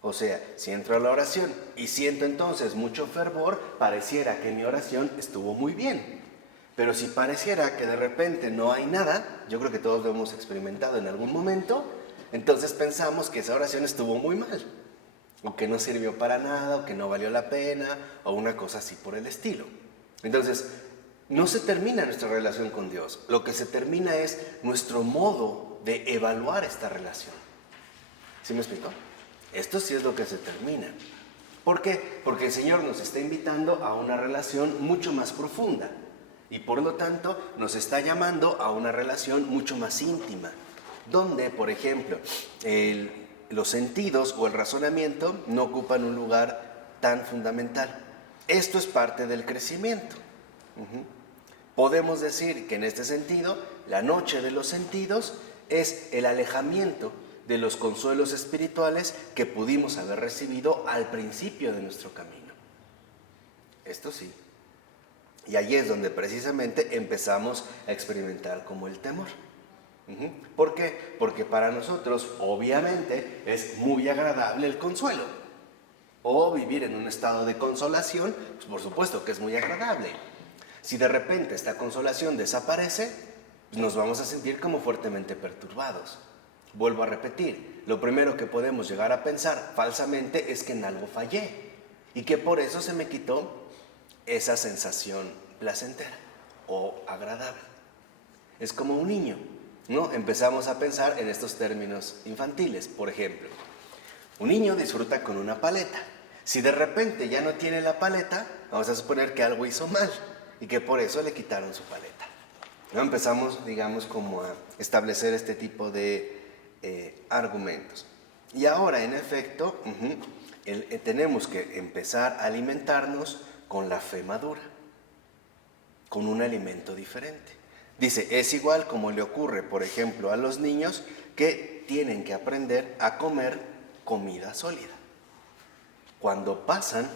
O sea, si entro a la oración y siento entonces mucho fervor, pareciera que mi oración estuvo muy bien. Pero si pareciera que de repente no hay nada, yo creo que todos lo hemos experimentado en algún momento, entonces pensamos que esa oración estuvo muy mal, o que no sirvió para nada, o que no valió la pena, o una cosa así por el estilo. Entonces, no se termina nuestra relación con Dios, lo que se termina es nuestro modo de evaluar esta relación. ¿Sí me explico? Esto sí es lo que se termina. ¿Por qué? Porque el Señor nos está invitando a una relación mucho más profunda. Y por lo tanto nos está llamando a una relación mucho más íntima, donde, por ejemplo, los sentidos o el razonamiento no ocupan un lugar tan fundamental. Esto es parte del crecimiento. Podemos decir que en este sentido, la noche de los sentidos es el alejamiento de los consuelos espirituales que pudimos haber recibido al principio de nuestro camino. Esto sí. Y ahí es donde precisamente empezamos a experimentar como el temor. ¿Por qué? Porque para nosotros obviamente es muy agradable el consuelo. O vivir en un estado de consolación, pues por supuesto que es muy agradable. Si de repente esta consolación desaparece, pues nos vamos a sentir como fuertemente perturbados. Vuelvo a repetir, lo primero que podemos llegar a pensar falsamente es que en algo fallé y que por eso se me quitó esa sensación placentera o agradable. Es como un niño, ¿no? Empezamos a pensar en estos términos infantiles. Por ejemplo, un niño disfruta con una paleta. Si de repente ya no tiene la paleta, vamos a suponer que algo hizo mal y que por eso le quitaron su paleta, ¿no? Empezamos, digamos, como a establecer este tipo de argumentos. Y ahora, en efecto, tenemos que empezar a alimentarnos con la fe madura, con un alimento diferente. Dice, es igual como le ocurre, por ejemplo, a los niños que tienen que aprender a comer comida sólida. Cuando pasan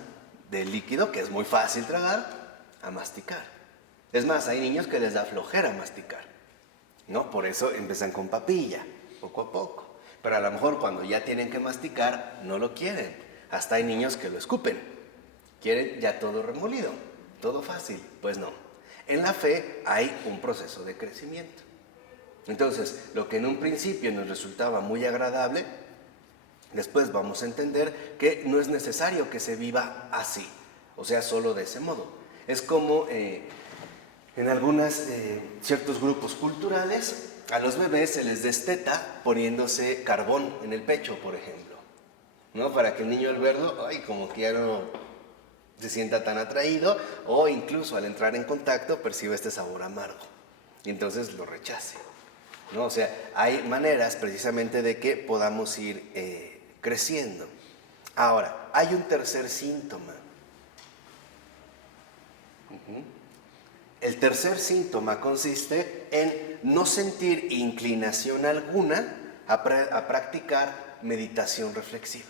del líquido, que es muy fácil tragar, a masticar. Es más, hay niños que les da flojera masticar, ¿no? Por eso empiezan con papilla, poco a poco. Pero a lo mejor cuando ya tienen que masticar, no lo quieren. Hasta hay niños que lo escupen. Quieren ya todo remolido, todo fácil. Pues no. En la fe hay un proceso de crecimiento. Entonces, lo que en un principio nos resultaba muy agradable, después vamos a entender que no es necesario que se viva así, o sea, solo de ese modo. Es como en algunos ciertos grupos culturales, a los bebés se les desteta poniéndose carbón en el pecho, por ejemplo, ¿no? Para que el niño al verlo, ay, como que ya se sienta tan atraído o incluso al entrar en contacto percibe este sabor amargo y entonces lo rechace, ¿no? O sea, hay maneras precisamente de que podamos ir creciendo. Ahora, hay un tercer síntoma. El tercer síntoma consiste en no sentir inclinación alguna a practicar meditación reflexiva.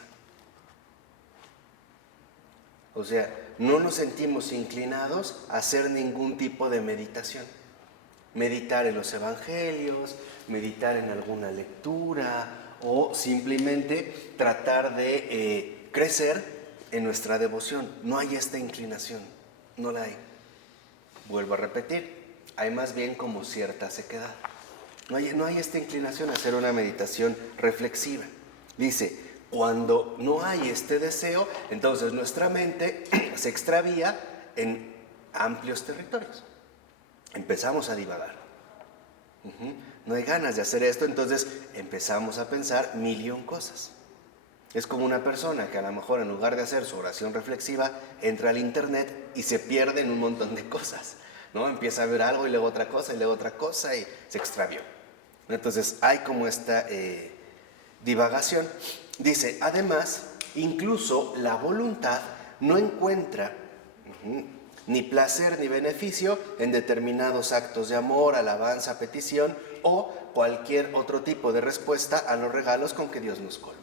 O sea, no nos sentimos inclinados a hacer ningún tipo de meditación. Meditar en los evangelios, meditar en alguna lectura o simplemente tratar de crecer en nuestra devoción. No hay esta inclinación, no la hay. Vuelvo a repetir, hay más bien como cierta sequedad. No hay esta inclinación a hacer una meditación reflexiva. Dice, cuando no hay este deseo, entonces nuestra mente se extravía en amplios territorios. Empezamos a divagar. No hay ganas de hacer esto, entonces empezamos a pensar mil y un cosas. Es como una persona que a lo mejor en lugar de hacer su oración reflexiva, entra al internet y se pierde en un montón de cosas, ¿no? Empieza a ver algo y luego otra cosa y luego otra cosa y se extravió. Entonces hay como esta divagación. Dice, además, incluso la voluntad no encuentra ni placer ni beneficio en determinados actos de amor, alabanza, petición o cualquier otro tipo de respuesta a los regalos con que Dios nos colma.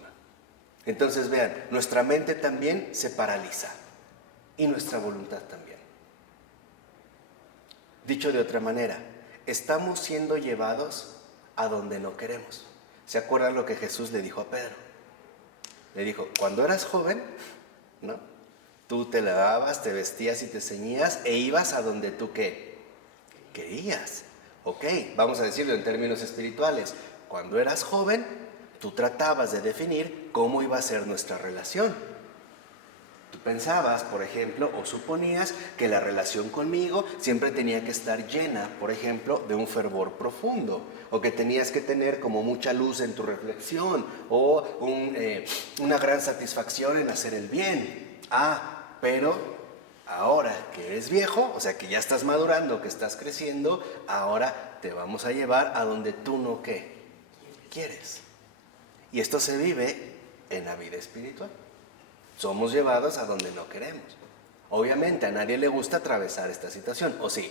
Entonces vean, nuestra mente también se paraliza y nuestra voluntad también. Dicho de otra manera, estamos siendo llevados a donde no queremos. ¿Se acuerdan lo que Jesús le dijo a Pedro? Le dijo, cuando eras joven, ¿no? Tú te lavabas, te vestías y te ceñías e ibas a donde tú ¿qué? Querías. Ok, vamos a decirlo en términos espirituales. Cuando eras joven, tú tratabas de definir cómo iba a ser nuestra relación. Tú pensabas, por ejemplo, o suponías que la relación conmigo siempre tenía que estar llena, por ejemplo, de un fervor profundo, o que tenías que tener como mucha luz en tu reflexión, o una gran satisfacción en hacer el bien. Pero ahora que eres viejo, o sea que ya estás madurando, que estás creciendo, ahora te vamos a llevar a donde tú no ¿qué? Quieres. Y esto se vive en la vida espiritual. Somos llevados a donde no queremos. Obviamente a nadie le gusta atravesar esta situación, o sí,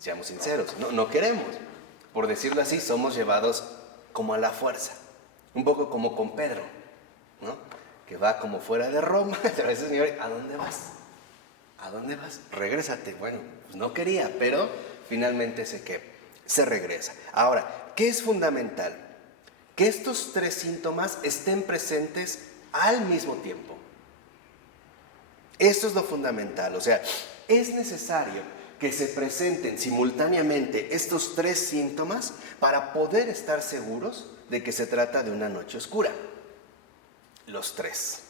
seamos sinceros, no queremos. Por decirlo así, somos llevados como a la fuerza, un poco como con Pedro, ¿no? Que va como fuera de Roma, y a veces, Señor, ¿a dónde vas? ¿A dónde vas? Regrésate. Bueno, pues no quería, pero finalmente se regresa. Ahora, ¿qué es fundamental? Que estos tres síntomas estén presentes al mismo tiempo. Esto es lo fundamental, o sea, es necesario que se presenten simultáneamente estos tres síntomas para poder estar seguros de que se trata de una noche oscura. Los tres,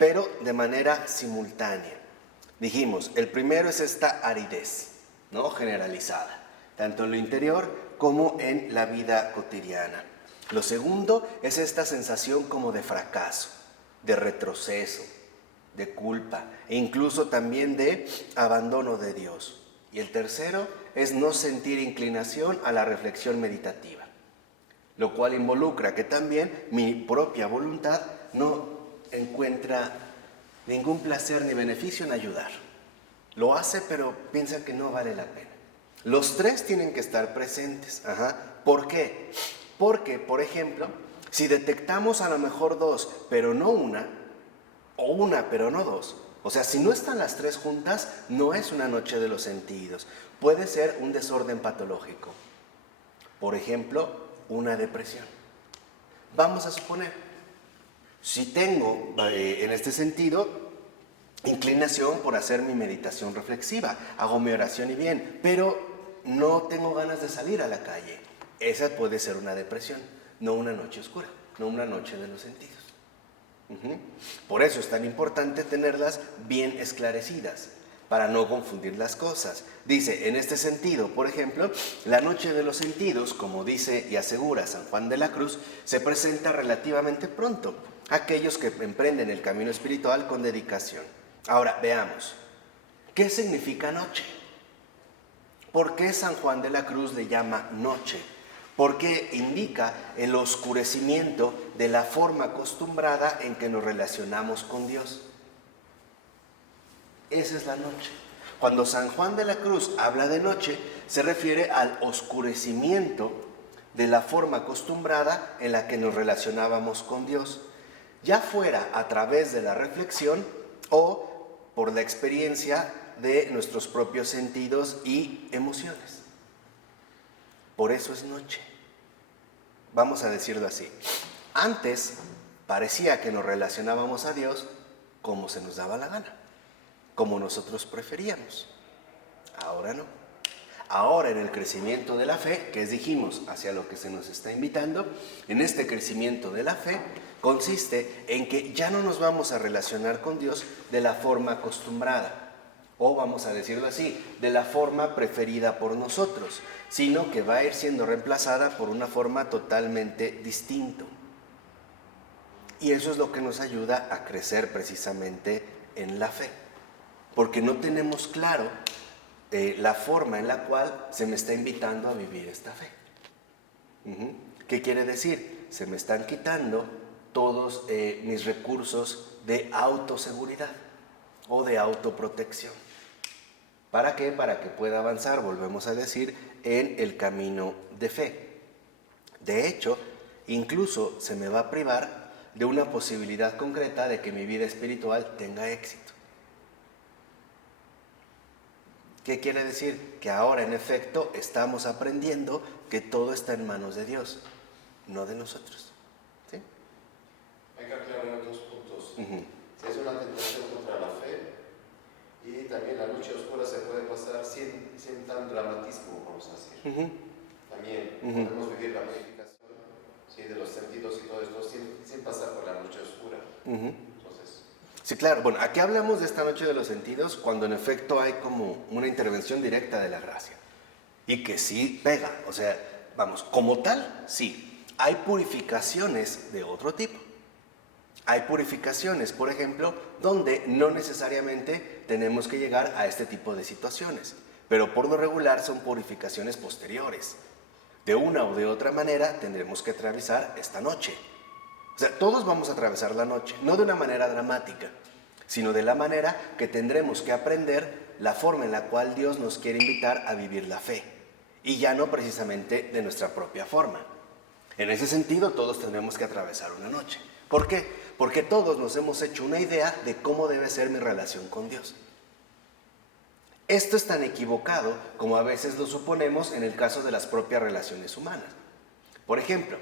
pero de manera simultánea. Dijimos, el primero es esta aridez, ¿no? Generalizada, tanto en lo interior como en la vida cotidiana. Lo segundo es esta sensación como de fracaso, de retroceso, de culpa e incluso también de abandono de Dios. Y el tercero es no sentir inclinación a la reflexión meditativa, lo cual involucra que también mi propia voluntad no encuentra ningún placer ni beneficio en ayudar. Lo hace, pero piensa que no vale la pena. Los tres tienen que estar presentes. ¿Por qué? Porque, por ejemplo, si detectamos a lo mejor dos, pero no una, o una, pero no dos, o sea, si no están las tres juntas, no es una noche de los sentidos. Puede ser un desorden patológico. Por ejemplo, una depresión. Vamos a suponer, si tengo en este sentido inclinación por hacer mi meditación reflexiva, hago mi oración y bien, pero no tengo ganas de salir a la calle. Esa puede ser una depresión, no una noche oscura, no una noche de los sentidos. Por eso es tan importante tenerlas bien esclarecidas, para no confundir las cosas. Dice, en este sentido, por ejemplo, la noche de los sentidos, como dice y asegura San Juan de la Cruz, se presenta relativamente pronto a aquellos que emprenden el camino espiritual con dedicación. Ahora, veamos, ¿qué significa noche? ¿Por qué San Juan de la Cruz le llama noche? Porque indica el oscurecimiento de la forma acostumbrada en que nos relacionamos con Dios. Esa es la noche. Cuando San Juan de la Cruz habla de noche, se refiere al oscurecimiento de la forma acostumbrada en la que nos relacionábamos con Dios, ya fuera a través de la reflexión o por la experiencia de nuestros propios sentidos y emociones. Por eso es noche. Vamos a decirlo así. Antes parecía que nos relacionábamos a Dios como se nos daba la gana, como nosotros preferíamos. Ahora no. Ahora en el crecimiento de la fe, que es, dijimos, hacia lo que se nos está invitando, en este crecimiento de la fe consiste en que ya no nos vamos a relacionar con Dios de la forma acostumbrada, o vamos a decirlo así, de la forma preferida por nosotros, sino que va a ir siendo reemplazada por una forma totalmente distinta. Y eso es lo que nos ayuda a crecer precisamente en la fe, porque no tenemos claro la forma en la cual se me está invitando a vivir esta fe. ¿Qué quiere decir? Se me están quitando todos mis recursos de autoseguridad o de autoprotección. ¿Para qué? Para que pueda avanzar, volvemos a decir, en el camino de fe. De hecho, incluso se me va a privar de una posibilidad concreta de que mi vida espiritual tenga éxito. ¿Qué quiere decir? Que ahora, en efecto, estamos aprendiendo que todo está en manos de Dios, no de nosotros. ¿Sí? Hay que aclarar dos puntos. Si es una tentación contra la fe, y también la noche oscura se puede pasar sin tan dramatismo, vamos a decir. También podemos vivir la purificación, ¿sí?, de los sentidos y todo esto sin pasar por la noche oscura. Entonces, sí, claro. Bueno, aquí hablamos de esta noche de los sentidos cuando en efecto hay como una intervención directa de la gracia. Y que sí pega. O sea, vamos, como tal, sí. Hay purificaciones de otro tipo. Hay purificaciones, por ejemplo, donde no necesariamente tenemos que llegar a este tipo de situaciones, pero por lo regular son purificaciones posteriores. De una o de otra manera tendremos que atravesar esta noche. O sea, todos vamos a atravesar la noche, no de una manera dramática, sino de la manera que tendremos que aprender la forma en la cual Dios nos quiere invitar a vivir la fe, y ya no precisamente de nuestra propia forma. En ese sentido, todos tendremos que atravesar una noche. ¿Por qué? Porque todos nos hemos hecho una idea de cómo debe ser mi relación con Dios. Esto es tan equivocado como a veces lo suponemos en el caso de las propias relaciones humanas. Por ejemplo,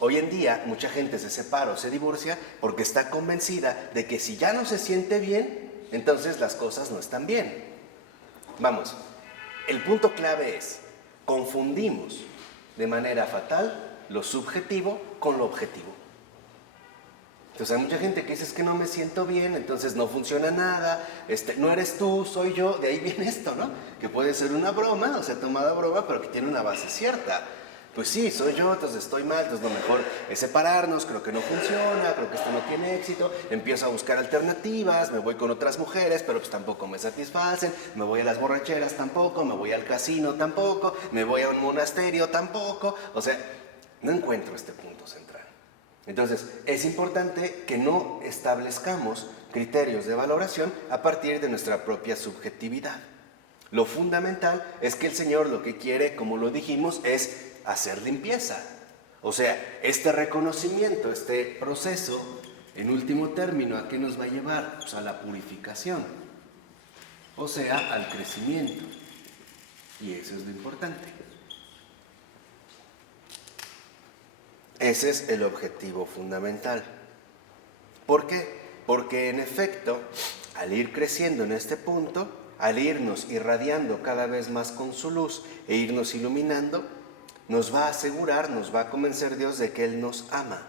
hoy en día mucha gente se separa o se divorcia porque está convencida de que si ya no se siente bien, entonces las cosas no están bien. Vamos, el punto clave es, confundimos de manera fatal lo subjetivo con lo objetivo. Entonces hay mucha gente que dice, es que no me siento bien, entonces no funciona nada, no eres tú, soy yo. De ahí viene esto, ¿no? Que puede ser una broma, o sea, tomada broma, pero que tiene una base cierta. Pues sí, soy yo, entonces estoy mal, entonces lo mejor es separarnos, creo que no funciona, creo que esto no tiene éxito, empiezo a buscar alternativas, me voy con otras mujeres, pero pues tampoco me satisfacen, me voy a las borracheras tampoco, me voy al casino tampoco, me voy a un monasterio tampoco, o sea, no encuentro este punto central. Entonces, es importante que no establezcamos criterios de valoración a partir de nuestra propia subjetividad. Lo fundamental es que el Señor lo que quiere, como lo dijimos, es hacer limpieza. O sea, este reconocimiento, este proceso, en último término, ¿a qué nos va a llevar? Pues a la purificación, o sea, al crecimiento. Y eso es lo importante. Ese es el objetivo fundamental. ¿Por qué? Porque en efecto, al ir creciendo en este punto, al irnos irradiando cada vez más con su luz e irnos iluminando, nos va a asegurar, nos va a convencer Dios de que Él nos ama,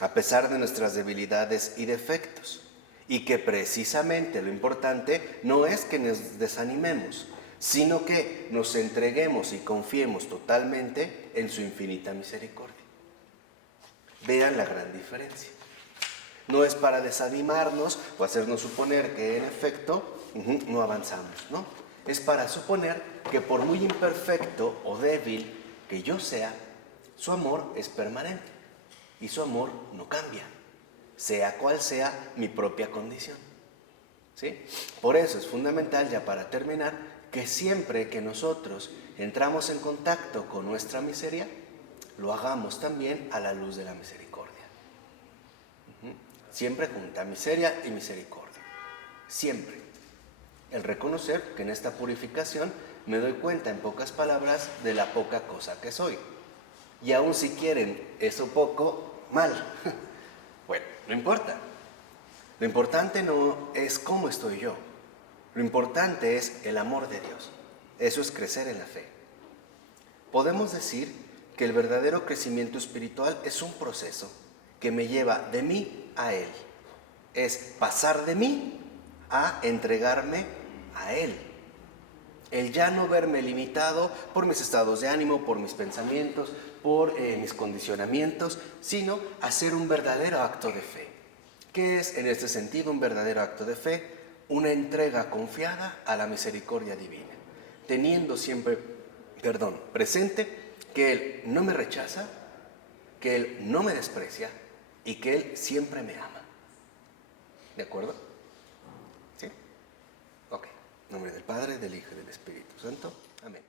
a pesar de nuestras debilidades y defectos, y que precisamente lo importante no es que nos desanimemos, sino que nos entreguemos y confiemos totalmente en su infinita misericordia. Vean la gran diferencia. No es para desanimarnos o hacernos suponer que en efecto no avanzamos, ¿no? Es para suponer que por muy imperfecto o débil que yo sea, su amor es permanente y su amor no cambia, sea cual sea mi propia condición. ¿Sí? Por eso es fundamental, ya para terminar, que siempre que nosotros entramos en contacto con nuestra miseria, lo hagamos también a la luz de la misericordia. Siempre junta miseria y misericordia. Siempre. El reconocer que en esta purificación me doy cuenta, en pocas palabras, de la poca cosa que soy. Y aun si quieren eso poco, mal. Bueno, no importa. Lo importante no es cómo estoy yo. Lo importante es el amor de Dios. Eso es crecer en la fe. Podemos decir que el verdadero crecimiento espiritual es un proceso que me lleva de mí a Él. Es pasar de mí a entregarme a Él. El ya no verme limitado por mis estados de ánimo, por mis pensamientos, por mis condicionamientos, sino hacer un verdadero acto de fe. ¿Qué es en este sentido un verdadero acto de fe? Una entrega confiada a la misericordia divina, teniendo siempre, presente que Él no me rechaza, que Él no me desprecia y que Él siempre me ama. ¿De acuerdo? ¿Sí? Ok. En nombre del Padre, del Hijo y del Espíritu Santo. Amén.